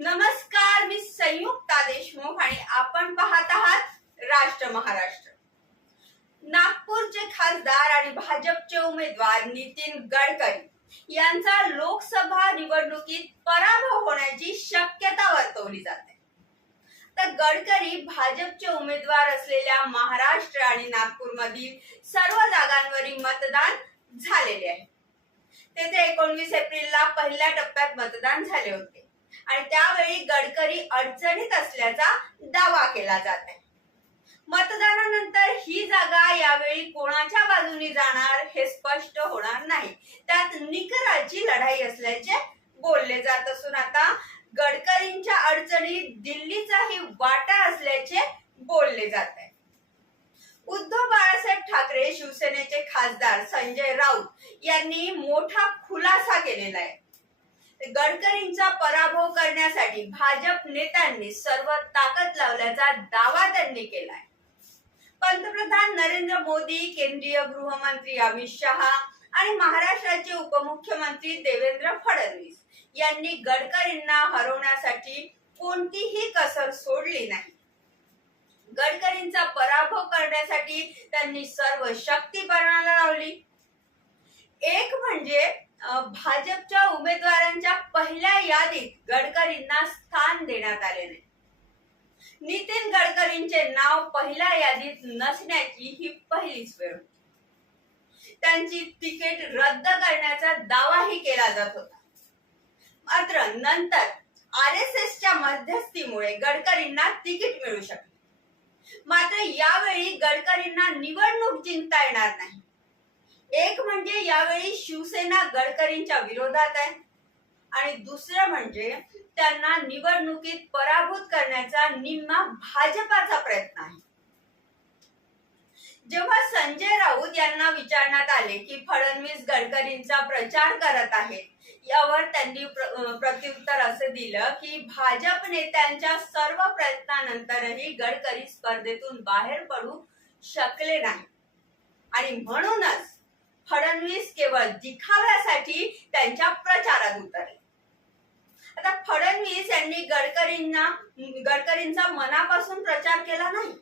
नमस्कार मी संयुक्ता देशमुख आणि आपण पाहत आहात राष्ट्र महाराष्ट्र. नागपूरचे खासदार आणि भाजपचे उमेदवार नितीन गडकरी यांचा लोकसभा निवडणुकीत पराभव होण्याची शक्यता वर्तवली जाते. तर गडकरी भाजपचे उमेदवार असलेल्या महाराष्ट्र आणि नागपूरमधील सर्व जागांवरील मतदान झालेले आहे. तेथे एकोणवीस एप्रिलला पहिल्या टप्प्यात मतदान झाले होते. आणि त्यावेळी गडकरी अडचणीत असल्याचा दावा केला जात आहे. मतदानानंतर ही जागा यावेळी कोणाच्या बाजूने जाणार हे स्पष्ट होणार नाही. त्यात निकराची लढाई असल्याचे बोलले जात असून आता गडकरींच्या अडचणीत दिल्लीचाही वाटा असल्याचे बोलले जात आहे. उद्धव बाळासाहेब ठाकरे शिवसेनेचे खासदार संजय राऊत यांनी मोठा खुलासा केलेला आहे. गडकरींचा पराभव करण्यासाठी भाजप नेत्यांनी सर्व ताकद लावल्याचा दावा त्यांनी केलाय. पंतप्रधान नरेंद्र मोदी केंद्रीय गृहमंत्री अमित शहा आणि महाराष्ट्राचे उपमुख्यमंत्री देवेंद्र फडणवीस यांनी गडकरींना हरवण्यासाठी कोणतीही कसर सोडली नाही. गडकरींचा पराभव करण्यासाठी त्यांनी सर्व शक्ती पणाला लावली. एक म्हणजे भाजपच्या उमेदवारांच्या पहिल्या यादीत गडकरींना स्थान देण्यात आले नाही. नितीन गडकरींचे नाव पहिल्या यादीत नसण्याची ही पहिलीच वेळ होती. त्यांची तिकीट रद्द करण्याचा दावाही केला जात होता. मात्र नंतर आर एस एसच्या मध्यस्थीमुळे गडकरींना तिकीट मिळू शकले. मात्र यावेळी गडकरींना निवडणूक जिंकता येणार नाही. एक म्हणजे यावेळी शिवसेना गडकरींच्या विरोधात आहे. आणि दुसरं म्हणजे त्यांना निवडणुकीत पराभूत करण्याचा निम्मा भाजपाचा प्रयत्न आहे. जेव्हा संजय राऊत यांना विचारण्यात आले की फडणवीस गडकरींचा प्रचार करत आहेत यावर त्यांनी प्रत्युत्तर असं दिलं की भाजप नेत्यांच्या सर्व प्रयत्नानंतरही गडकरी स्पर्धेतून बाहेर पडू शकले नाही. आणि म्हणूनच फडणवीस केवळ दिखाव्यासाठी त्यांच्या प्रचारात उतरले. आता फडणवीस यांनी गडकरींना गडकरींचा मनापासून प्रचार केला नाही.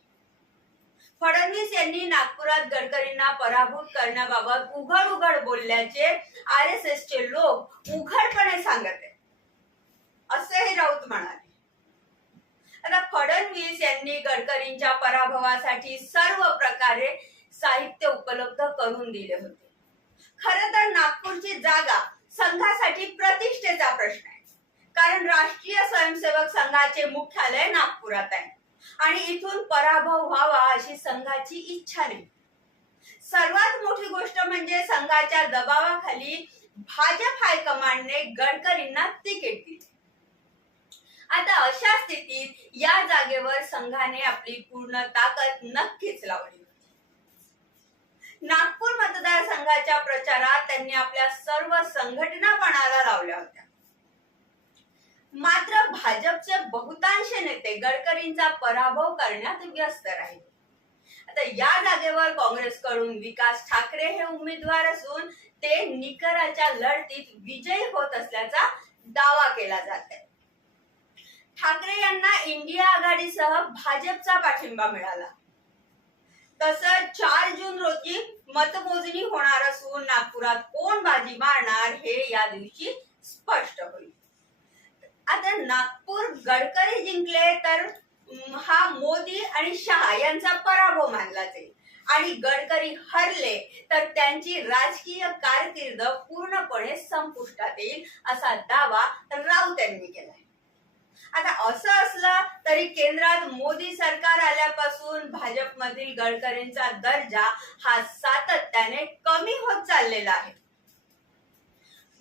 फडणवीस यांनी नागपुरात गडकरींना पराभूत करण्याबाबत उघड उघड बोलल्याचे आर एस एस चे लोक उघडपणे सांगत. आहेत असेही राऊत म्हणाले. आता फडणवीस यांनी गडकरींच्या पराभवासाठी सर्व प्रकारे साहित्य उपलब्ध करून दिले होते. खर तर नागपूरची जागा संघासाठी प्रतिष्ठेचा प्रश्न आहे. कारण राष्ट्रीय स्वयंसेवक संघाचे मुख्यालय नागपुरात आहे. आणि इथून पराभव व्हावा अशी संघाची इच्छा नाही. सर्वात मोठी गोष्ट म्हणजे संघाच्या दबावाखाली भाजप हायकमांडने गडकरींना तिकीट दिले. आता अशा स्थितीत या जागेवर संघाने आपली पूर्ण ताकद नक्कीच लावली. नागपूर मतदारसंघाच्या प्रचारात त्यांनी आपल्या सर्व संघटना पणाला लावल्या होत्या. मात्र भाजपचे बहुतांश नेते गडकरींचा पराभव करण्यात व्यस्त राहिले. आता या जागेवर काँग्रेसकडून विकास ठाकरे हे उमेदवार असून ते निकराच्या लढतीत विजयी होत असल्याचा दावा केला जात आहे. ठाकरे यांना इंडिया आघाडीसह भाजपचा पाठिंबा मिळाला. तसंच चार जून रोजी मतमोजणी होणार असून नागपुरात कोण बाजी मारणार हे या दिवशी स्पष्ट होईल. आता नागपूर गडकरी जिंकले तर हा मोदी आणि शहा यांचा पराभव मानला जाईल. आणि गडकरी हरले तर त्यांची राजकीय कारकीर्द पूर्णपणे संपुष्टात येईल असा दावा राऊत यांनी केलाय. आता असं असलं तरी केंद्रात मोदी सरकार आल्यापासून भाजपमधील गडकरींचा दर्जा हा सातत्याने कमी होत चाललेला आहे.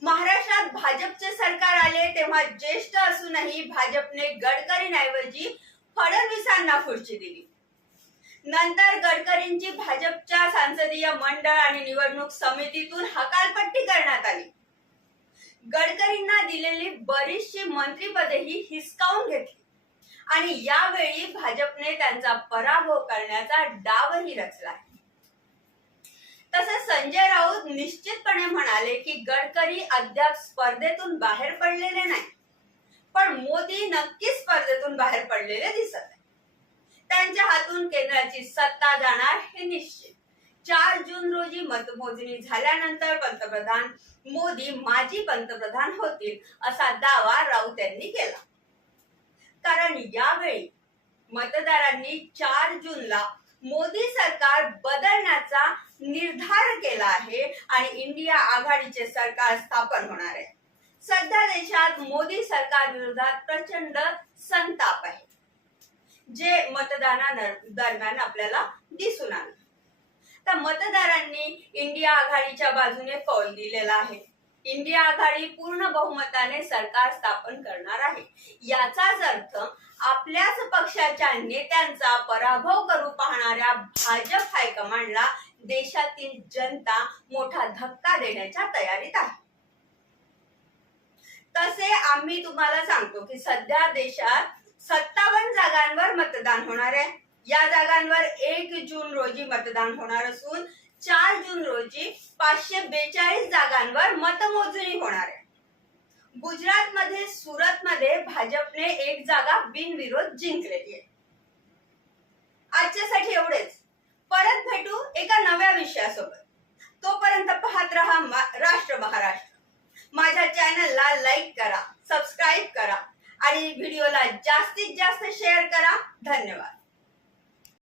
महाराष्ट्रात भाजपचे सरकार आले तेव्हा ज्येष्ठ असूनही भाजपने गडकरींऐवजी फडणवीसांना खुर्ची दिली. नंतर गडकरींची भाजपच्या संसदीय मंडळ आणि निवडणूक समितीतून हकालपट्टी करण्यात आली. गडकरींना दिलेली बरीचशी मंत्रीपदेही हिसकावून घेतली. आणि यावेळी भाजपने त्यांचा पराभव करण्याचा डावही रचला. आहे तसेच संजय राऊत निश्चितपणे म्हणाले की गडकरी अद्याप स्पर्धेतून बाहेर पडलेले नाही. पण मोदी नक्कीच स्पर्धेतून बाहेर पडलेले दिसत आहे त्यांच्या हातून केंद्राची सत्ता जाणार हे निश्चित. चार जून रोजी मतमोजणी झाल्यानंतर पंतप्रधान मोदी माजी पंतप्रधान होतील असा दावा राऊत यांनी केला. कारण यावेळी मतदारांनी चार जूनला मोदी सरकार बदलण्याचा निर्धार केला आहे आणि इंडिया आघाडीचे सरकार स्थापन होणार आहे. सध्या देशात मोदी सरकार विरोधात प्रचंड संताप आहे. जे मतदाना दरम्यान आपल्याला दिसून आलं. तर मतदारांनी इंडिया आघाडीच्या बाजूने कौल दिलेला आहे. इंडिया आघाडी पूर्ण बहुमताने सरकार स्थापन करणार आहे. याचाच अर्थ आपल्याच पक्षाच्या नेत्यांचा पराभव करू पाहणाऱ्या भाजप हायकमांडला देशातील जनता मोठा धक्का देण्याच्या तयारीत आहे. तसे आम्ही तुम्हाला सांगतो की सध्या देशात सत्तावन्न जागांवर मतदान होणार आहे. या जागांवर एक जून रोजी मतदान होणार असून चार जून रोजी पाचशे बेचाळीस जागांवर मतमोजणी होणार आहे. गुजरात मध्ये सुरत मध्ये भाजपने एक जागा बिनविरोध जिंकलेली आहे. आजच्यासाठी एवढेच. परत भेटू एका नव्या विषयासोबत. तोपर्यंत पाहत रहा राष्ट्र महाराष्ट्र. माझ्या चॅनलला लाईक करा सबस्क्राईब करा आणि व्हिडिओला जास्तीत जास्त शेअर करा. धन्यवाद.